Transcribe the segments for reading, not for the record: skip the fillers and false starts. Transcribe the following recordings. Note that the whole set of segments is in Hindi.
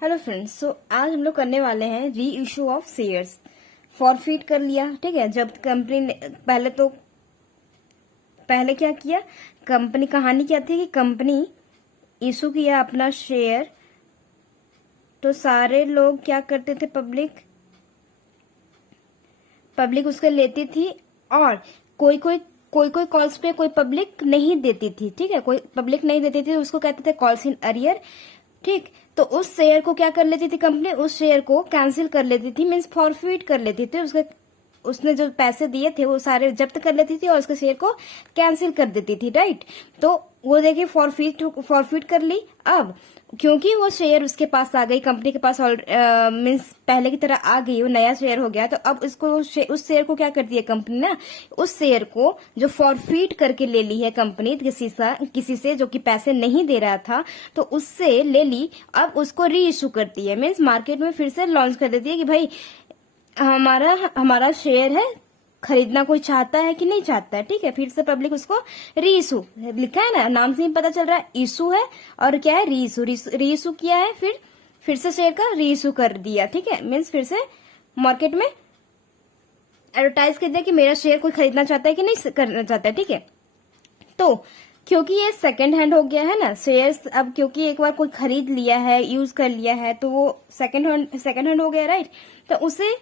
हेलो फ्रेंड्स, सो आज हम लोग करने वाले हैं री इशू ऑफ शेयर्स। फॉरफिट कर लिया, ठीक है। जब कंपनी ने पहले क्या किया, कंपनी कहानी क्या थी कि कंपनी इशू किया अपना शेयर, तो सारे लोग क्या करते थे, पब्लिक उसको लेती थी। और कोई कोई कॉल्स पे कोई पब्लिक नहीं देती थी, ठीक है। कोई पब्लिक नहीं देती थी, उसको कहते थे कॉल्स इन अरियर, ठीक। तो उस शेयर को क्या कर लेती थी कंपनी, उस शेयर को कैंसिल कर लेती थी, मीन्स फॉरफिट कर लेती थी। उसने जो पैसे दिए थे वो सारे जब्त कर लेती थी और उसके शेयर को कैंसिल कर देती थी, राइट। तो वो देखिए फॉरफिट कर ली। अब क्योंकि वो शेयर उसके पास आ गई, कंपनी के पास मीन्स पहले की तरह आ गई, वो नया शेयर हो गया, तो अब उस शेयर को क्या करती है कंपनी ना, उस शेयर को जो फॉरफिट करके ले ली है कंपनी किसी से जो कि पैसे नहीं दे रहा था, तो उससे ले ली, अब उसको री इशू करती है, मीन्स मार्केट में फिर से लॉन्च कर देती है कि भाई हमारा शेयर है, खरीदना कोई चाहता है कि नहीं चाहता है, ठीक है। फिर से पब्लिक उसको री इशू, लिखा है ना, नाम से ही पता चल रहा है, इशू है और क्या है, री इशू किया है। फिर से शेयर का री इशू कर दिया, ठीक है। मीन्स फिर से मार्केट में एडवर्टाइज कर दिया कि मेरा शेयर कोई खरीदना चाहता है कि नहीं करना चाहता है, ठीक है। तो क्योंकि ये सेकंड हैंड हो गया है ना शेयर्स, अब क्योंकि एक बार कोई खरीद लिया है, यूज कर लिया है, तो वो सेकंड हैंड हो गया, राइट। तो उसे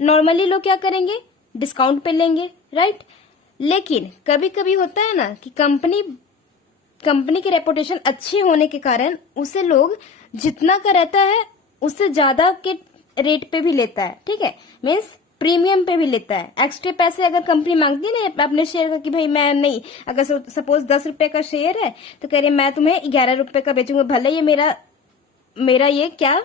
नॉर्मली लोग क्या करेंगे, डिस्काउंट पे लेंगे, राइट। लेकिन कभी कभी होता है ना कि कंपनी की रेपुटेशन अच्छी होने के कारण उसे लोग जितना का रहता है उससे ज्यादा के रेट पे भी लेता है, ठीक है। मीन्स प्रीमियम पे भी लेता है। एक्स्ट्रा पैसे अगर कंपनी मांगती है ना अपने शेयर का कि भाई मैं नहीं, अगर सपोज 10 रुपए का शेयर है तो कह रही मैं तुम्हें 11 रुपए का बेचूंगा, भले ये मेरा ये क्या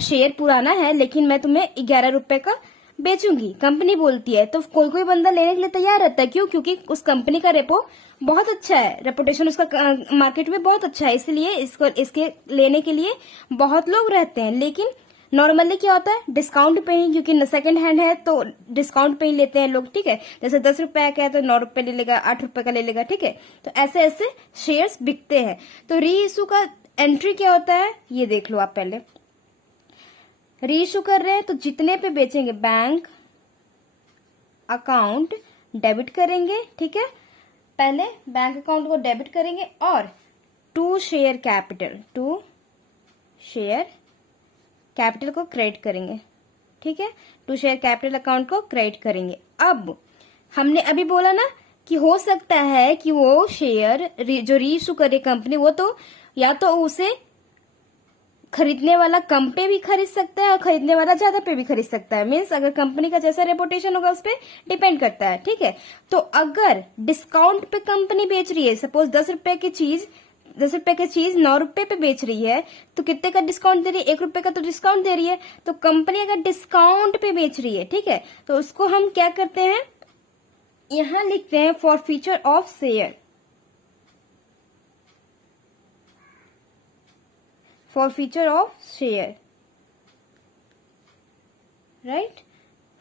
शेयर पुराना है, लेकिन मैं तुम्हें 11 रुपए का बेचूंगी, कंपनी बोलती है। तो कोई बंदा लेने के लिए तैयार रहता है, क्यों? क्योंकि उस कंपनी का रेपो बहुत अच्छा है, रेपुटेशन उसका मार्केट में बहुत अच्छा है, इसलिए इसके लेने के लिए बहुत लोग रहते हैं। लेकिन नॉर्मली क्या होता है, डिस्काउंट पे ही, क्योंकि सेकंड हैंड है तो डिस्काउंट पे ही लेते हैं लोग, ठीक है। जैसे 10 रुपए का है तो 9 रुपए ले लेगा, 8 रुपए का ले लेगा, ठीक है। तो ऐसे ऐसे शेयर्स बिकते हैं। तो री इशू का एंट्री क्या होता है ये देख लो आप। पहले री इशू कर रहे हैं तो जितने पे बेचेंगे बैंक अकाउंट डेबिट करेंगे, ठीक है। पहले बैंक अकाउंट को डेबिट करेंगे और टू शेयर कैपिटल को क्रेडिट करेंगे, ठीक है। टू शेयर कैपिटल अकाउंट को क्रेडिट करेंगे। अब हमने अभी बोला ना कि हो सकता है कि वो शेयर जो री इशू करे कंपनी, वो तो या तो उसे खरीदने वाला कम पे भी खरीद सकता है और खरीदने वाला ज्यादा पे भी खरीद सकता है। मीन्स अगर कंपनी का जैसा रेपुटेशन होगा उस पर डिपेंड करता है, ठीक है। तो अगर डिस्काउंट पे कंपनी बेच रही है, सपोज 10 रुपए की चीज 9 रुपए पे बेच रही है, तो कितने का डिस्काउंट दे रही है, 1 रुपए का तो डिस्काउंट दे रही है। तो कंपनी अगर डिस्काउंट पे बेच रही है, ठीक है, तो उसको हम क्या करते हैं, यहां लिखते हैं forfeiture of share, forfeiture of share, right.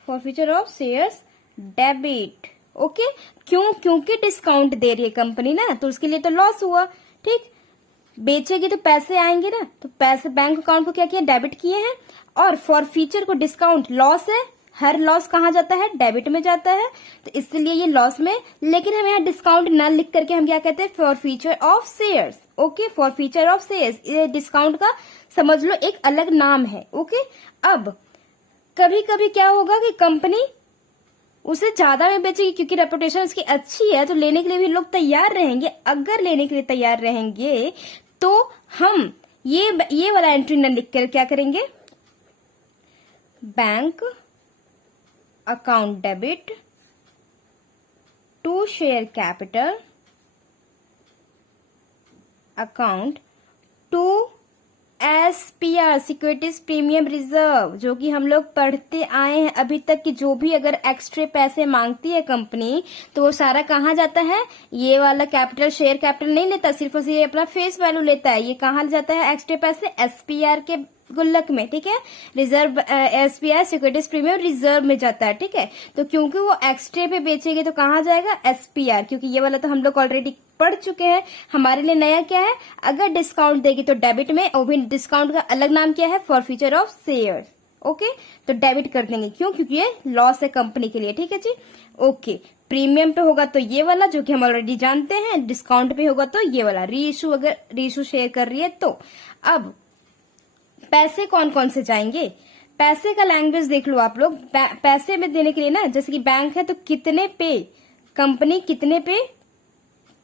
Forfeiture of shares debit, okay. क्योंकि डिस्काउंट दे रही है कंपनी ना, तो उसके लिए तो लॉस हुआ, ठीक। बेचेगी तो पैसे आएंगे ना, तो पैसे बैंक अकाउंट को क्या किया, डेबिट किए हैं। और फॉरफीचर को डिस्काउंट लॉस है, हर लॉस कहाँ जाता है, डेबिट में जाता है, तो इसलिए ये लॉस में। लेकिन हम यहाँ डिस्काउंट ना लिख करके हम क्या कहते हैं, forfeiture of shares, okay. Forfeiture of shares, ये डिस्काउंट का समझ लो एक अलग नाम है, ओके। अब कभी कभी क्या होगा कि कंपनी उसे ज्यादा में बेचेगी, क्योंकि रेपुटेशन उसकी अच्छी है, तो लेने के लिए भी लोग तैयार रहेंगे। अगर लेने के लिए तैयार रहेंगे तो हम ये वाला एंट्री न लिख कर क्या करेंगे, bank account debit to share capital account to SPR securities premium reserve, जो कि हम लोग पढ़ते आए हैं अभी तक कि जो भी अगर एक्स्ट्रा पैसे मांगती है कंपनी तो वो सारा कहाँ जाता है, ये वाला कैपिटल, शेयर कैपिटल नहीं लेता, सिर्फ और सिर्फ अपना फेस वैल्यू लेता है। ये कहाँ जाता है एक्स्ट्रा पैसे, SPR के गुल्लक में, ठीक है। Reserve SBI securities premium reserve में जाता है, ठीक है। तो क्योंकि वो एक्स्ट्रा पे बेचेंगे तो कहाँ जाएगा, एसपीआर, क्योंकि ये वाला तो हम लोग ऑलरेडी पढ़ चुके हैं। हमारे लिए नया क्या है, अगर डिस्काउंट देगी तो डेबिट में, और भी डिस्काउंट का अलग नाम क्या है, for future of share. Okay, तो डेबिट कर देंगे, क्यों, क्योंकि ये लॉस है कंपनी के लिए, ठीक है जी। ओके, प्रीमियम पे होगा तो ये वाला जो कि हम ऑलरेडी जानते हैं, डिस्काउंट पे होगा तो ये वाला, री इशू, अगर री इशू शेयर कर रही है तो। अब पैसे कौन कौन से जाएंगे, पैसे का लैंग्वेज देख लो आप लोग। पैसे में देने के लिए ना, जैसे कि बैंक है तो कितने पे, कंपनी कितने पे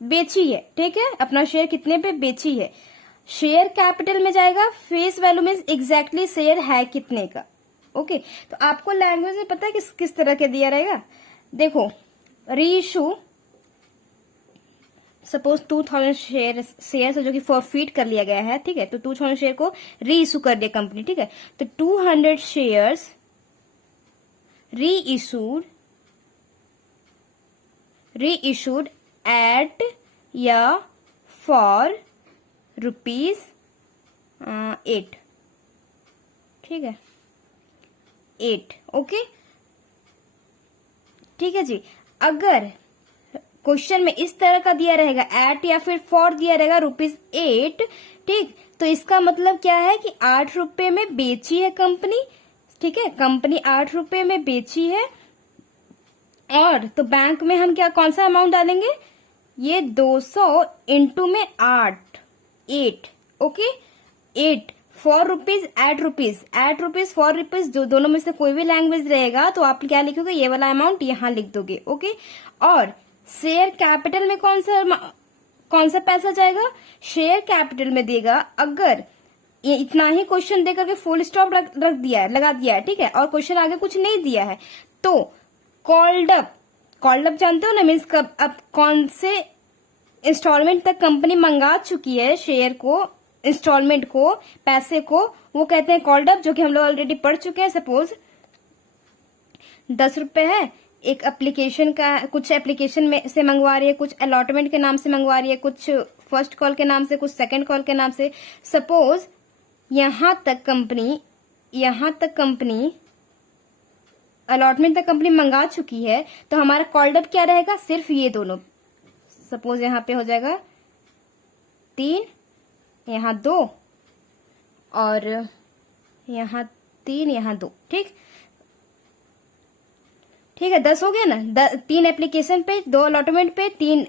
बेची है, ठीक है, अपना शेयर कितने पे बेची है। शेयर कैपिटल में जाएगा, face value means exactly share है कितने का। ओके, तो आपको लैंग्वेज में पता है किस तरह के दिया रहेगा। देखो, री इशू, सपोज 2000 शेयर जो कि फॉरफिट कर लिया गया है, ठीक है, तो 2000 शेयर को री इशू कर दिया कंपनी, ठीक है। तो 200 शेयर्स री इशूड एट या फॉर ₹8, ठीक है, 8। ओके, ठीक है जी। अगर क्वेश्चन में इस तरह का दिया रहेगा, एट या फिर फॉर दिया रहेगा ₹8, ठीक, तो इसका मतलब क्या है कि 8 रुपए में बेची है कंपनी, ठीक है, कंपनी 8 रुपए में बेची है। और तो बैंक में हम क्या, कौन सा अमाउंट डालेंगे, ये 200 इंटू में 8, ओके, 8 ₹4 8 ₹4 जो दोनों में से कोई भी लैंग्वेज रहेगा तो आप क्या लिखोगे, ये वाला अमाउंट यहां लिख दोगे। ओके, और शेयर कैपिटल में कौन सा पैसा जाएगा, शेयर कैपिटल में देगा अगर ये इतना ही क्वेश्चन देकर के फुल स्टॉप रख दिया है, लगा दिया है, ठीक है, और क्वेश्चन आगे कुछ नहीं दिया है, तो कॉल्ड अप जानते हो ना, मीन्स कब, अब कौन से इंस्टॉलमेंट तक कंपनी मंगा चुकी है शेयर को, इंस्टॉलमेंट को, पैसे को, वो कहते हैं कॉल्ड अप, जो कि हम लोग ऑलरेडी पढ़ चुके हैं। सपोज 10 रुपए है, एक एप्लीकेशन का, कुछ एप्लीकेशन में से मंगवा रही है, कुछ अलॉटमेंट के नाम से मंगवा रही है, कुछ फर्स्ट कॉल के नाम से, कुछ सेकंड कॉल के नाम से। सपोज यहां तक कंपनी अलॉटमेंट तक कंपनी मंगा चुकी है, तो हमारा कॉल्ड अप क्या रहेगा, सिर्फ ये दोनों। सपोज यहाँ पे हो जाएगा 3, यहाँ 2 और यहाँ 3, यहाँ 2, ठीक है, 10 हो गया ना, 3 एप्लीकेशन पे, 2 अलॉटमेंट पे, 3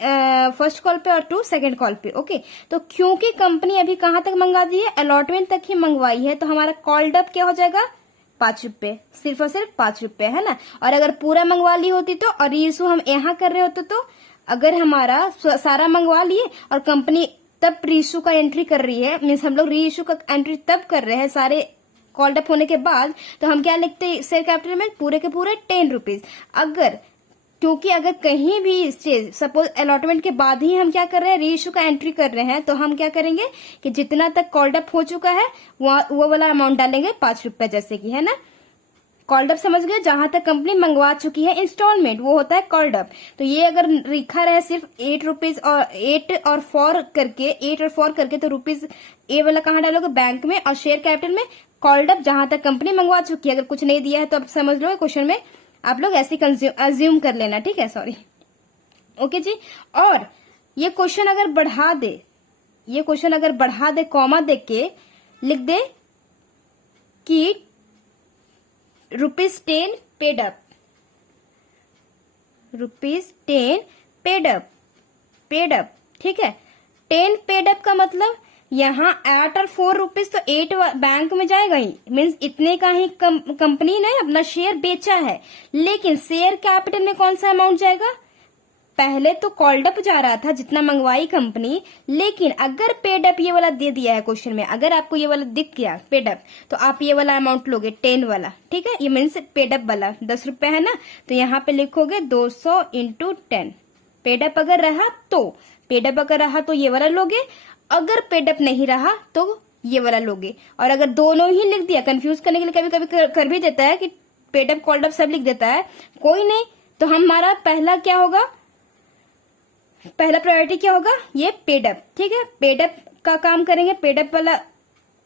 फर्स्ट कॉल पे और 2 सेकंड कॉल पे। ओके, तो क्योंकि कंपनी अभी कहां तक मंगा दी है, अलॉटमेंट तक ही मंगवाई है, तो हमारा कॉल्ड अप क्या हो जाएगा, 5 रुपए, सिर्फ और सिर्फ 5 रुपए, है ना। और अगर पूरा मंगवा ली होती तो, और रीइशू हम यहाँ कर रहे होते तो, अगर हमारा सारा मंगवा लिए और कंपनी तब रीइशू का एंट्री कर रही है, मीन्स हम लोग रीइशू का एंट्री तब कर रहे हैं सारे कॉल्ड अप होने के बाद, तो हम क्या लिखते हैं शेयर कैपिटल में, पूरे के पूरे 10 रुपीज। क्योंकि अगर कहीं भी सपोज अलॉटमेंट के बाद ही हम क्या कर रहे हैं, रीइशू का एंट्री कर रहे हैं, तो हम क्या करेंगे कि जितना तक कॉल्ड अप हो चुका है वो वाला अमाउंट डालेंगे, 5 रुपए, जैसे कि, है ना। कॉल्ड अप समझ गए, जहां तक कंपनी मंगवा चुकी है इंस्टॉलमेंट, वो होता है कॉल्ड अप। तो ये अगर लिखा रहे सिर्फ 8 रुपीज और 8 और 4 करके, तो रुपीज ए वाला कहाँ डालोगे, बैंक में, और शेयर कैपिटल में कॉल्ड अप जहां तक कंपनी मंगवा चुकी है। अगर कुछ नहीं दिया है तो अब समझ लो क्वेश्चन में आप लोग ऐसे अज्यूम कर लेना, ठीक है, सॉरी। ओके जी, और ये क्वेश्चन अगर बढ़ा दे, कॉमा दे के लिख दे कि ₹10 पेड अप, ₹10 पेड अप, ठीक है। 10 पेड अप का मतलब यहाँ 8 और 4 रुपीज, तो 8 बैंक में जाएगा ही, मीन्स इतने का ही कंपनी ने अपना शेयर बेचा है। लेकिन शेयर कैपिटल में कौन सा अमाउंट जाएगा, पहले तो कॉल्ड अप जा रहा था जितना मंगवाई कंपनी, लेकिन अगर पेड अप ये वाला दे दिया है क्वेश्चन में, अगर आपको ये वाला दिख गया पेड अप, तो आप ये वाला अमाउंट लोगे 10 वाला, ठीक है, ये मीन्स पेड अप वाला 10 रुपए है ना, तो यहाँ पे लिखोगे 200 इंटू 10। पेड अप अगर रहा तो ये वाला लोगे, अगर पेड अप नहीं रहा तो ये वाला लोगे। और अगर दोनों ही लिख दिया, कंफ्यूज करने के लिए कभी कभी कर भी देता है कि पेड अप कॉल्ड अप सब लिख देता है, कोई नहीं, तो हमारा पहला प्रायोरिटी क्या होगा, ये पेड अप, ठीक है। पेड अप का काम करेंगे, पेड अप वाला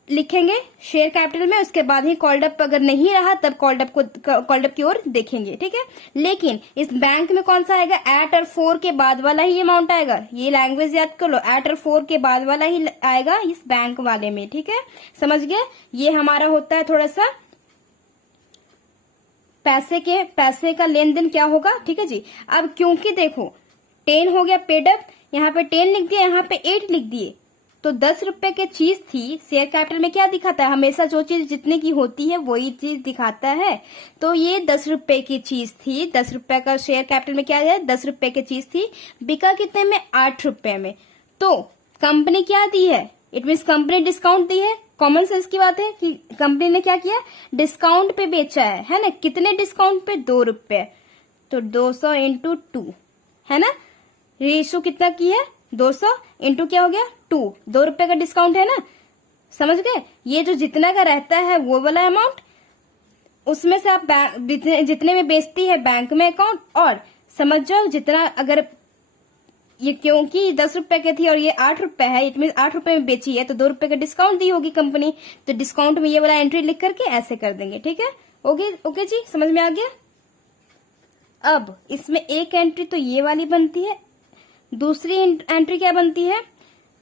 लिखेंगे शेयर कैपिटल में, उसके बाद ही कॉल्ड अप अगर नहीं रहा तब कॉल्ड अप की ओर देखेंगे, ठीक है। लेकिन इस बैंक में कौन सा आएगा, एट और 4 के बाद वाला ही अमाउंट आएगा। ये लैंग्वेज याद कर लो, एट और 4 के बाद वाला ही आएगा इस बैंक वाले में, ठीक है, समझ गए। ये हमारा होता है थोड़ा सा पैसे का लेन देन क्या होगा, ठीक है जी। अब क्योंकि देखो 10 हो गया पेड अप, यहाँ पे 10 लिख दिया, यहाँ पे 8 लिख दिए, तो 10 रुपए की चीज थी। शेयर कैपिटल में क्या दिखाता है, हमेशा जो चीज जितने की होती है वही चीज दिखाता है। तो ये 10 रुपए की चीज थी, 10 रुपए का शेयर कैपिटल में क्या है, 10 रुपए की चीज थी, बिका कितने में, 8 रुपए में। तो कंपनी क्या दी है, इट मीन्स कंपनी डिस्काउंट दी है। कॉमन सेंस की बात है कि कंपनी ने क्या किया, डिस्काउंट पे बेचा है ना। कितने डिस्काउंट पे, 2 रुपए, तो 200 इंटू 2 है ना। रेशो कितना की है, 200 इंटू क्या हो गया 2, 2 रुपए का डिस्काउंट है ना, समझ गए। ये जो जितना का रहता है वो वाला अमाउंट, उसमें से आप जितने में बेचती है बैंक में अकाउंट, और समझ जाओ जितना अगर ये क्योंकि 10 रुपए की थी और ये 8 रुपए है, इट मीन 8 रुपए में बेची है, तो 2 रुपए का डिस्काउंट दी होगी कंपनी, तो डिस्काउंट में ये वाला एंट्री लिख करके ऐसे कर देंगे, ठीक है। ओके जी, समझ में आ गया। अब इसमें एक एंट्री तो ये वाली बनती है, दूसरी एंट्री क्या बनती है,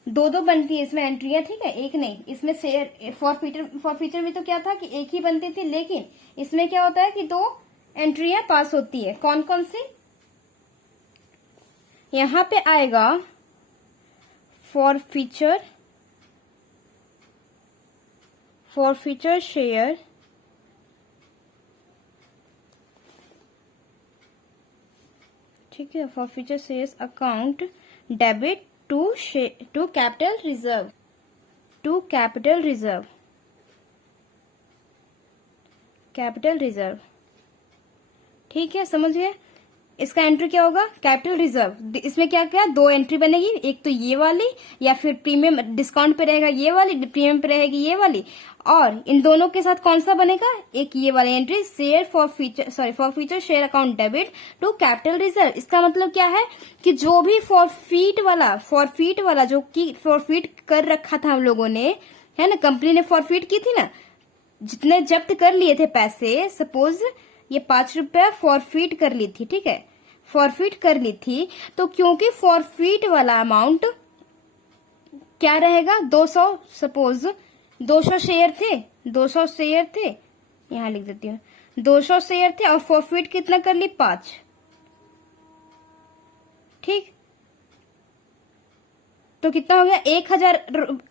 दो बनती है इसमें एंट्रियां, ठीक है, एक नहीं। इसमें शेयर फॉरफीचर में तो क्या था कि एक ही बनती थी, लेकिन इसमें क्या होता है कि 2 एंट्रियां पास होती है। कौन कौन सी, यहां पे आएगा फॉरफीचर शेयर, ठीक है, forfeiture shares account debit to capital reserve, ठीक है, समझ गए। इसका एंट्री क्या होगा, कैपिटल रिजर्व। इसमें क्या क्या 2 एंट्री बनेगी, एक तो ये वाली, या फिर प्रीमियम डिस्काउंट पे रहेगा ये वाली, प्रीमियम पे रहेगी ये वाली, और इन दोनों के साथ कौन सा बनेगा, एक ये वाली entry, forfeiture share account debit to capital reserve. इसका मतलब क्या है कि जो भी फॉरफीट वाला जो कि फॉरफीट कर रखा था हम लोगों ने, है ना, कंपनी ने फॉरफीट की थी ना, जितने जब्त कर लिए थे पैसे, सपोज ये 5 रुपया फॉरफीट कर ली थी, ठीक है, फॉरफीट कर ली थी, तो क्योंकि फॉरफीट वाला अमाउंट क्या रहेगा, 200, सपोज 200 शेयर थे, यहां लिख देती हूँ, 200 शेयर थे और फॉरफीट कितना कर ली, 5, ठीक, तो कितना हो गया,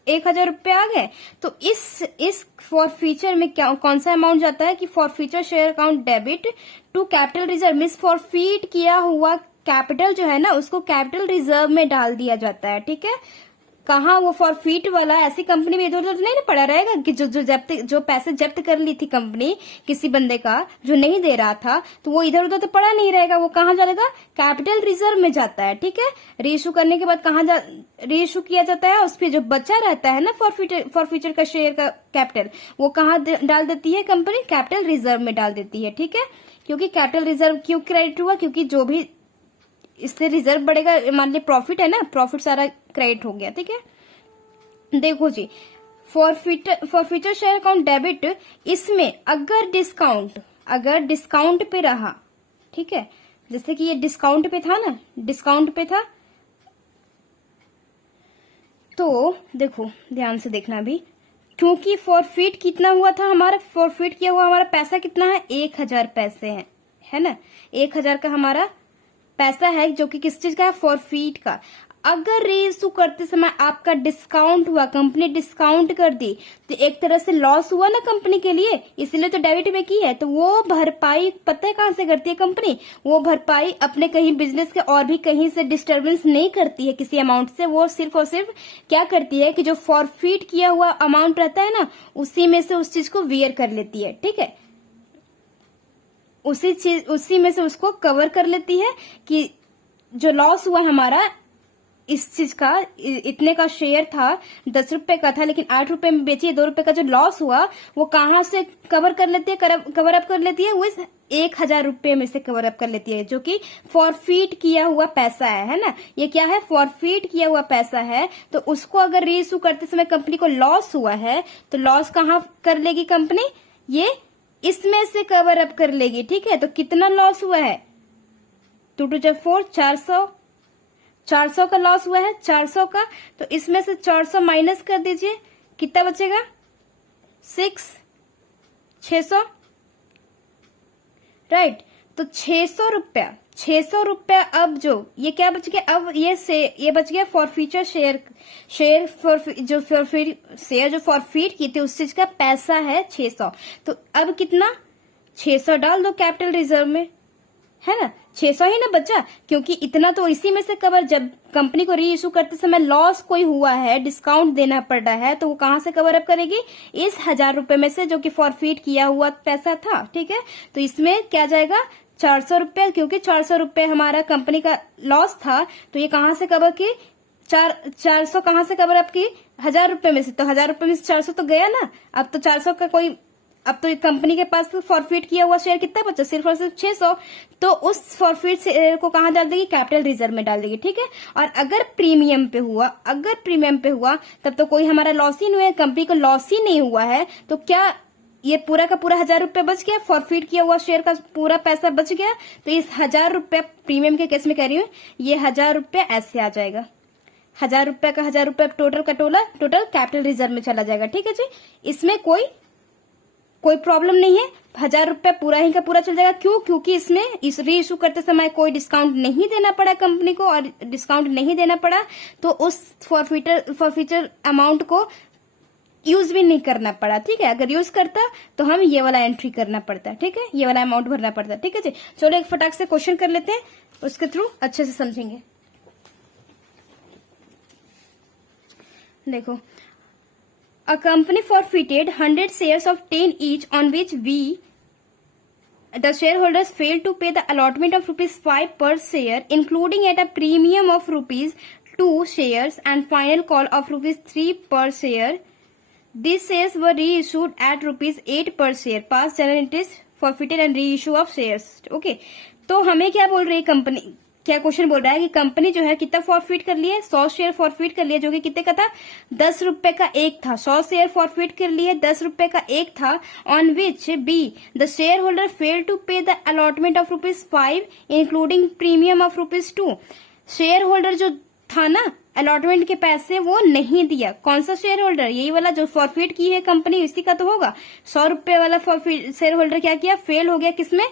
1000 रुपए आ गए। तो इस फॉरफीचर में क्या कौन सा अमाउंट जाता है कि forfeiture share account debit to capital reserve, means forfeit किया हुआ कैपिटल जो है ना, उसको कैपिटल रिजर्व में डाल दिया जाता है, ठीक है। कहाँ, वो फॉरफीट वाला ऐसी कंपनी में इधर उधर नहीं ना पड़ा रहेगा कि जो पैसे जब्त कर ली थी कंपनी किसी बंदे का जो नहीं दे रहा था, तो वो इधर उधर तो पड़ा नहीं रहेगा, वो कहाँ जाएगा, कैपिटल रिजर्व में जाता है, ठीक है। रीइश्यू करने के बाद कहाँ रीइश्यू किया जाता है, उस पर जो बचा रहता है ना फॉरफीचर का शेयर का कैपिटल, वो कहाँ डाल देती है कंपनी, कैपिटल रिजर्व में डाल देती है, ठीक है। क्योंकि कैपिटल रिजर्व क्यों क्रेडिट हुआ, क्योंकि जो भी इससे रिजर्व बढ़ेगा, मान ली प्रॉफिट है ना, प्रॉफिट सारा क्रेडिट हो गया, ठीक है। देखो जी, फॉरफीचर शेयर अकाउंट डेबिट, इसमें अगर डिस्काउंट पे रहा, ठीक है, जैसे कि ये डिस्काउंट पे था ना, डिस्काउंट पे था, तो देखो ध्यान से देखना भी, क्योंकि फॉरफीट कितना हुआ था हमारा, फॉरफीट किया हुआ हमारा पैसा कितना है, 1000 पैसे है ना, 1000 का हमारा पैसा है, जो कि किस चीज का है, फॉरफीट का। अगर रीइश्यू करते समय आपका डिस्काउंट हुआ, कंपनी डिस्काउंट कर दी, तो एक तरह से लॉस हुआ ना कंपनी के लिए, इसलिए तो डेबिट में की है। तो वो भरपाई पता है कहां से करती है कंपनी, वो भरपाई अपने कहीं बिजनेस के और भी कहीं से डिस्टर्बेंस नहीं करती है किसी अमाउंट से, वो सिर्फ और सिर्फ क्या करती है कि जो फॉरफीट किया हुआ अमाउंट रहता है ना, उसी में से उस चीज को वियर कर लेती है, ठीक है, उसी में से उसको कवर कर लेती है कि जो लॉस हुआ हमारा इस चीज का इतने का शेयर था, 10 रुपए का था, लेकिन 8 रुपए में बेची, 2 रुपए का जो लॉस हुआ वो कहाँ से कवर कर लेती है, कवर अप कर लेती है, वो इस 1,000 रुपए में से कवर अप कर लेती है, जो कि फॉरफीट किया हुआ पैसा है ना। ये क्या है, फॉरफीट किया हुआ पैसा है। तो उसको अगर रीइश्यू करते समय कंपनी को लॉस हुआ है तो लॉस कहाँ कर लेगी कंपनी, ये इसमें से कवर अप कर लेगी। ठीक है, तो कितना लॉस हुआ है, 2 2 जा 4, 400 का लॉस हुआ है, 400 का। तो इसमें से 400 माइनस कर दीजिए, कितना बचेगा, 600, राइट। तो 600 रुपया अब जो ये क्या बच गया, अब ये बच गया फॉरफीचर शेयर जो फॉरफीट की थी उस चीज का पैसा है 600। तो अब कितना, 600 डाल दो कैपिटल रिजर्व में, है ना, 600 ही ना बचा, क्योंकि इतना तो इसी में से कवर, जब कंपनी को री इश्यू करते समय लॉस कोई हुआ है, डिस्काउंट देना पड़ रहा है, तो वो कहां से कवर अप करेगी, इस 1,000 रुपए में से, जो कि फॉरफीट किया हुआ पैसा था। ठीक है, तो इसमें क्या जाएगा, 400 रुपया, क्योंकि 400 रुपये हमारा कंपनी का लॉस था, तो ये कहां से कवर की, 400 कहां से कवर अप की, 1,000 रुपए में से। तो 1,000 रुपए में से 400 तो गया ना, अब तो 400 का कोई, अब तो कंपनी के पास फॉरफीट किया हुआ शेयर कितना बचा, सिर्फ और सिर्फ 600। तो उस फॉरफीट शेयर को कहां डाल देगी, कैपिटल रिजर्व में डाल देगी। ठीक है, और अगर प्रीमियम पे हुआ तब तो कोई हमारा लॉस ही नहीं है, कंपनी को लॉस ही नहीं हुआ है, तो क्या ये पूरा का पूरा 1,000 रुपया बच गया, फॉरफीट किया हुआ शेयर का पूरा पैसा बच गया। तो इस 1,000 रुपया प्रीमियम के केस में कह रही हूँ, ये 1,000 रुपया ऐसे आ जाएगा, 1,000 रुपया का 1,000 रुपया टोटल का टोटल कैपिटल रिजर्व में चला जाएगा। ठीक है जी, इसमें कोई प्रॉब्लम नहीं है, 1,000 रुपया पूरा ही का पूरा चल जाएगा। क्यों, क्योंकि इसमें इस री इशू करते समय कोई डिस्काउंट नहीं देना पड़ा कंपनी को, और डिस्काउंट नहीं देना पड़ा तो उस फॉरफीचर अमाउंट को यूज भी नहीं करना पड़ा। ठीक है, अगर यूज करता तो हम ये वाला एंट्री करना पड़ता। ठीक है, ये वाला अमाउंट भरना पड़ता। ठीक है जी, चलो एक फटाक से क्वेश्चन कर लेते हैं, उसके थ्रू अच्छे से समझेंगे। देखो, a company forfeited 100 shares of 10 each on which the shareholders failed to pay the allotment of ₹5 per share, including at a premium of ₹2 shares and final call of ₹3 per share. These shares were reissued at ₹8 per share. Past general interest forfeited and reissue of shares. Okay, तो हमें क्या बोल रही है कंपनी, क्या क्वेश्चन बोल रहा है कि कंपनी जो है कितना फॉरफीट कर लिए, 100 शेयर फॉरफीट कर लिए, जो कि कितने का था, 10 रुपए का एक था। 100 शेयर फॉरफीट कर लिए, 10 रुपए का एक था, on which be the share holder fail to pay the allotment of ₹5 including premium of ₹2। Share holder जो था ना, अलॉटमेंट के पैसे वो नहीं दिया। कौन सा शेयर होल्डर, यही वाला जो फॉरफीट की है कंपनी, इसी का तो होगा। 100 रुपए वाला फॉरफीट शेयर होल्डर क्या किया, फेल हो गया, किसमें,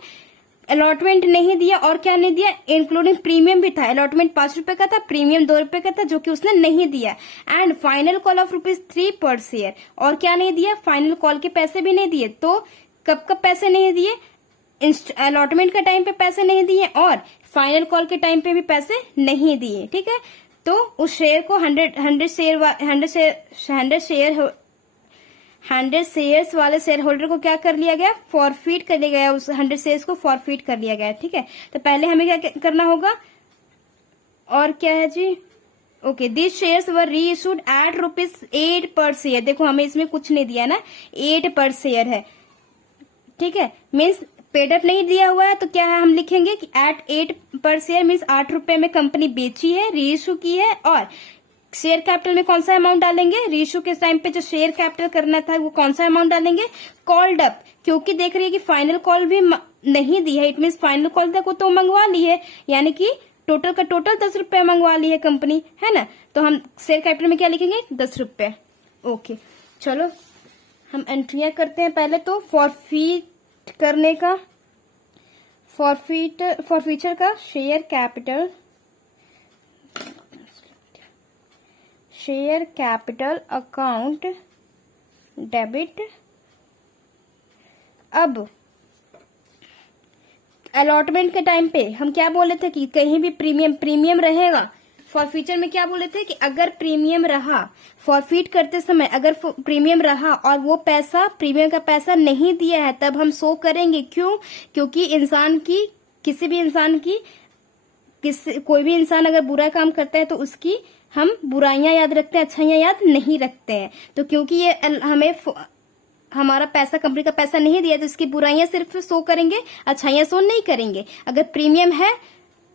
अलॉटमेंट नहीं दिया, और क्या नहीं दिया, इंक्लूडिंग प्रीमियम भी था। अलॉटमेंट 5 रुपए का था, प्रीमियम 2 रुपए का था, जो कि उसने नहीं दिया। एंड फाइनल कॉल ऑफ ₹3 पर शेयर, और क्या नहीं दिया, फाइनल कॉल के पैसे भी नहीं दिए। तो कब पैसे नहीं दिए, अलॉटमेंट के टाइम पे पैसे नहीं दिए, और फाइनल कॉल के टाइम पे भी पैसे नहीं दिए। ठीक है, तो उस शेयर को 100 शेयर्स वाले शेयर होल्डर को क्या कर लिया गया, फॉरफीट कर लिया गया, उस 100 शेयर्स को फॉरफीट कर लिया गया। ठीक है, तो पहले हमें क्या करना होगा, और क्या है जी, ओके, दिस शेयर्स वर री इशूड एट ₹8 पर शेयर। देखो हमें इसमें कुछ नहीं दिया ना, 8 पर शेयर है। ठीक है, मीन्स पेडअप नहीं दिया हुआ है, तो क्या है, हम लिखेंगे कि एट 8 पर शेयर मीन्स 8 रुपए में कंपनी बेची है, री इशू की है। और शेयर कैपिटल में कौन सा अमाउंट डालेंगे, रीइश्यू के टाइम पे जो शेयर कैपिटल करना था वो कौन सा अमाउंट डालेंगे, कॉल्ड अप, क्योंकि देख रही है कि फाइनल कॉल भी नहीं दी है, इट मीन फाइनल कॉल तक वो तो मंगवा ली है, यानी कि टोटल का टोटल 10 रुपए मंगवा ली है कंपनी, है ना। तो हम शेयर कैपिटल में क्या लिखेंगे, 10 रुपए। ओके, चलो हम एंट्रियां करते हैं। पहले तो फॉरफीट करने का, फॉरफीचर का शेयर कैपिटल अकाउंट डेबिट। अब अलॉटमेंट के टाइम पे हम क्या बोले थे कि कहीं भी प्रीमियम रहेगा। फॉरफीचर में क्या बोले थे कि अगर प्रीमियम रहा, फॉरफीट करते समय अगर प्रीमियम रहा और वो पैसा प्रीमियम का पैसा नहीं दिया है, तब हम शो करेंगे। क्यों? क्योंकि किसी भी इंसान की कोई भी इंसान अगर बुरा काम करता है तो उसकी हम बुराइयां याद रखते हैं, अच्छाइयां याद नहीं रखते हैं। तो क्योंकि ये हमें हमारा पैसा, कंपनी का पैसा नहीं दिया, तो इसकी बुराइयां सिर्फ शो करेंगे, अच्छाइयां शो नहीं करेंगे। अगर प्रीमियम है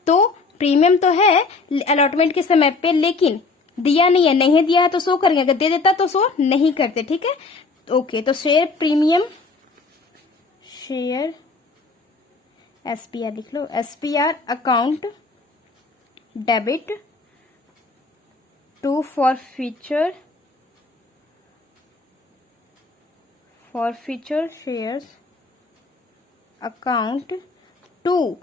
तो प्रीमियम तो है अलॉटमेंट के समय पे, लेकिन दिया नहीं है, नहीं दिया है तो शो करेंगे, अगर दे देता तो शो नहीं करते। ठीक है, ओके। तो शेयर प्रीमियम, शेयर एसपीआर लिख लो, SPR account debit to forfeiture shares account to.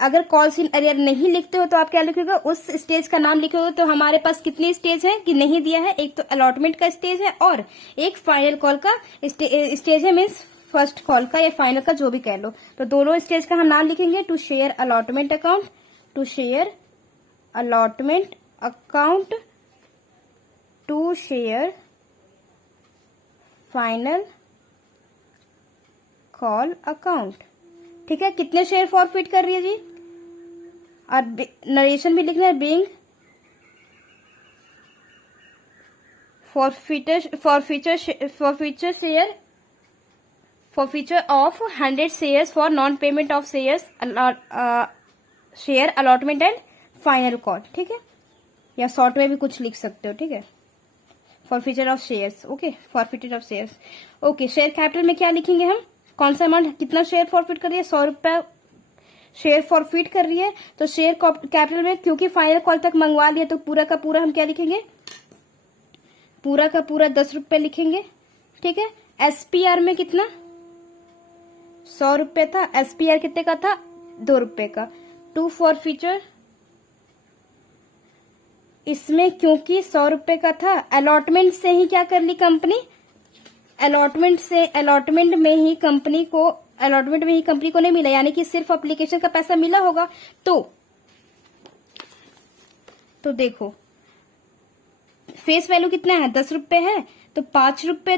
अगर कॉल्स इन अरियर नहीं लिखते हो तो आप क्या लिखोगे, उस स्टेज का नाम लिखोगे। तो हमारे पास कितनी स्टेज है कि नहीं दिया है, एक तो अलॉटमेंट का स्टेज है और एक फाइनल कॉल का स्टेज है, मीन्स फर्स्ट कॉल का या फाइनल का, जो भी कह लो। तो दोनों स्टेज का हम नाम लिखेंगे, to share allotment account, to share allotment account, to share final call account. ठीक है, कितने शेयर फॉरफिट कर रही है जी, और नरेशन भी लिखना है, being forfeiture of 100 shares for non payment of share allotment and final call. ठीक है, या शॉर्ट में भी कुछ लिख सकते हो। ठीक है, forfeiture of shares, okay, forfeiture of shares. Okay, share capital में क्या लिखेंगे हम, कौन सा अमाउंट, कितना शेयर फॉरफिट कर रही है, 100 रुपया शेयर फॉरफिट कर रही है। तो शेयर कैपिटल में क्योंकि फाइनल कॉल तक मंगवा लिया तो पूरा का पूरा हम क्या लिखेंगे, पूरा का पूरा 10 रुपए लिखेंगे। ठीक है, एसपीआर में कितना, 100 रुपए था, एसपीआर कितने का था, 2 रुपए का। टू फॉरफीचर, इसमें क्योंकि 100 रुपए का था, अलॉटमेंट से ही क्या कर ली कंपनी, अलॉटमेंट में ही कंपनी को नहीं मिला, यानी कि सिर्फ एप्लीकेशन का पैसा मिला होगा। तो देखो फेस वैल्यू कितना है, 10 रुपए है, तो 5 रुपए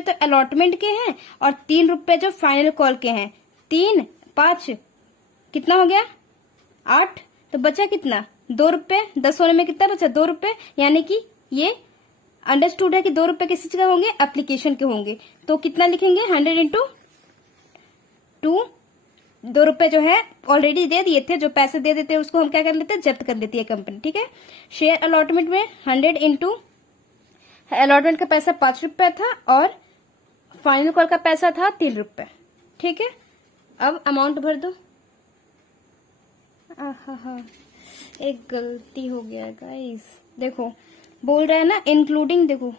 तो अलॉटमेंट के हैं और 3 रुपए जो फाइनल कॉल के हैं। 3 5 कितना हो गया, 8, तो बचा कितना, 2 रुपए। 10 होने में कितना बचा, 2 रुपए, यानी कि ये अंडरस्टूड है कि 2 रुपए किसी चीज के होंगे, एप्लीकेशन के होंगे। तो कितना लिखेंगे, 100 इंटू 2, 2 रुपए जो है ऑलरेडी दे दिए थे, जो पैसे दे देते हैं उसको हम क्या कर लेते हैं, जब्त कर लेती है कंपनी। ठीक है, शेयर अलॉटमेंट में 100 इंटू अलॉटमेंट का पैसा 5 रुपए था और फाइनल कॉल का पैसा था 3 रुपए। ठीक है, अब अमाउंट भर दो। एक गलती हो गया गाइस, देखो बोल रहा है ना इंक्लूडिंग, देखो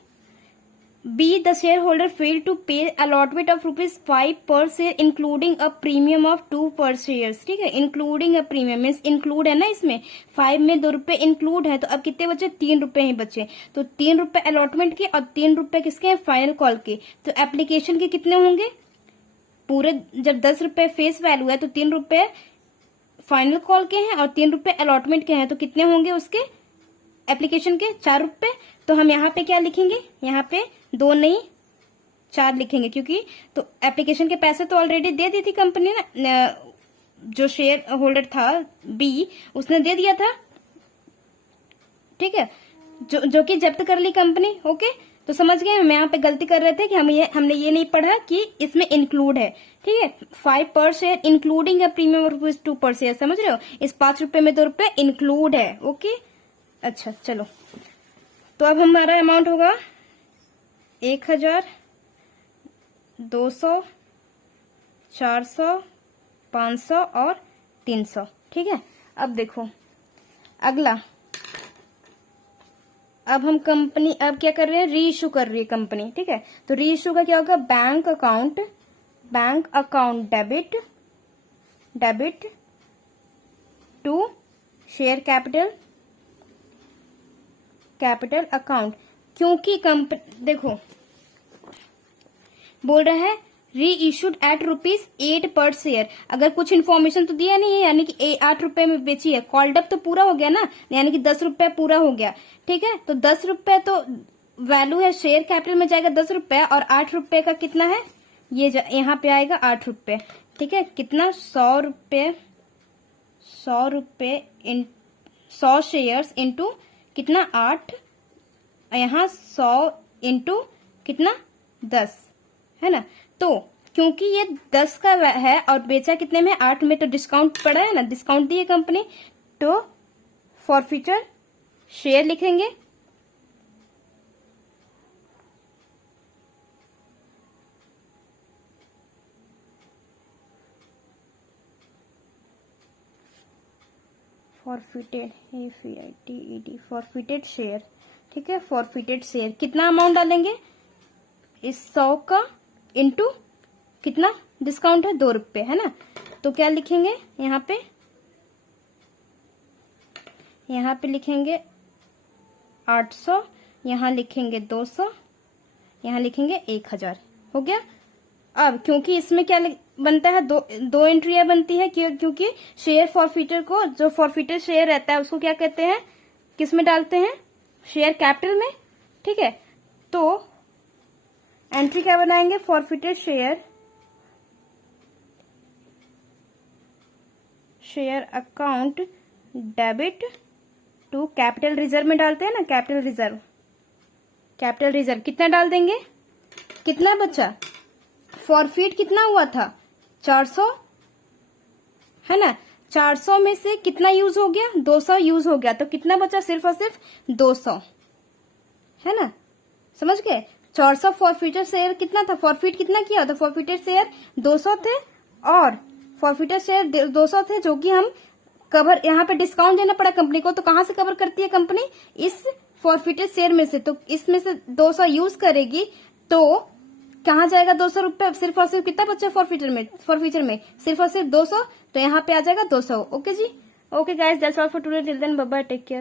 be the share holder fail to pay allotment of ₹5 per share including a premium of 2 per share. ठीक है, including a premium means include है ना, इसमें 5 में 2 रुपए इंक्लूड है, तो अब कितने बचे, 3 रुपए ही बचे। तो 3 रुपए अलॉटमेंट के और 3 रुपए किसके हैं, फाइनल कॉल के। तो एप्लीकेशन के कितने होंगे, पूरे जब 10 रुपए फेस वैल्यू है तो 3 रुपए फाइनल कॉल के हैं और 3 रुपए अलॉटमेंट के हैं, तो कितने होंगे उसके एप्लीकेशन के, 4 रुपए। तो हम यहाँ पे क्या लिखेंगे, यहाँ पे 2 नहीं 4 लिखेंगे, क्योंकि तो एप्लीकेशन के पैसे तो ऑलरेडी दे दी थी कंपनी ने, जो शेयर होल्डर था बी उसने दे दिया था। ठीक है, जो कि जब्त कर ली कंपनी। ओके, तो समझ गए, हम यहाँ पे गलती कर रहे थे कि हमने ये नहीं पढ़ा कि इसमें इंक्लूड है। ठीक है, 5 per share including premium ₹2 per share, समझ रहे हो, इस 5 रुपए में 2 रुपए इंक्लूड है। ओके, अच्छा चलो, तो अब हमारा अमाउंट होगा 1000, 200, 400, 500 और 300। ठीक है, अब देखो अगला, अब हम कंपनी अब क्या कर रहे हैं, री इशू कर रही है कंपनी। ठीक है, तो री इशू का क्या होगा, bank account debit to share capital account. क्योंकि कंपनी देखो बोल रहा है री इशूड एट ₹8 पर शेयर। अगर कुछ इन्फॉर्मेशन तो दिया नहीं है, यानी कि 8 रुपए में बेची है, कॉल्ड अप तो पूरा हो गया ना, यानी कि 10 रुपए पूरा हो गया। ठीक है, तो 10 रुपए तो वैल्यू है, शेयर कैपिटल में जाएगा 10 रुपए और 8 रुपए का कितना है, ये यहाँ पे आएगा 8 रुपए। ठीक है, कितना, 100 रुपए 100 रुपये 100 शेयर्स इंटू कितना 8, यहाँ 100 इंटू कितना 10 है ना। तो क्योंकि ये 10 का है और बेचा कितने में 8 में, तो डिस्काउंट पड़ा है ना, डिस्काउंट दी है कंपनी, तो फॉरफीचर शेयर लिखेंगे। फॉरफिटेड FEITED फॉरफिटेड शेयर, ठीक है। फॉरफिटेड शेयर कितना अमाउंट डालेंगे, इस 100 का इंटू कितना डिस्काउंट है 2 रुपये है ना। तो क्या लिखेंगे यहाँ पे लिखेंगे 800, यहाँ लिखेंगे 200, यहाँ लिखेंगे 1000, हो गया। अब क्योंकि इसमें क्या बनता है, दो एंट्रियां बनती है, क्योंकि शेयर फॉरफिटर को, जो फॉरफिटर शेयर रहता है उसको क्या कहते हैं, किस में डालते हैं, शेयर कैपिटल में, ठीक है। तो एंट्री क्या बनाएंगे, forfeited share account debit to capital reserve में डालते हैं ना, कैपिटल रिजर्व कितना डाल देंगे, कितना बचा, फॉरफिट कितना हुआ था 400 है ना, 400 में से कितना यूज हो गया, 200 यूज हो गया, तो कितना बचा, सिर्फ और सिर्फ 200 है ना, समझ गए। 400 फॉरफिटर शेयर कितना था, फॉरफिट कितना किया, तो फॉरफिटेड शेयर 200 थे, और फॉरफिटेड शेयर 200 थे, जो कि हम कवर, यहाँ पे डिस्काउंट देना पड़ा कंपनी को, तो कहां से कवर करती है कंपनी, इस फॉरफिटेड शेयर में से, तो इसमें से 200 यूज करेगी, तो कहाँ जाएगा 200 रुपये, सिर्फ और सिर्फ कितना बचा फॉरफिटर में सिर्फ और सिर्फ 200, तो यहाँ पे आ जाएगा 200। Okay ji, okay guys, that's all for today, till then bye bye, take care.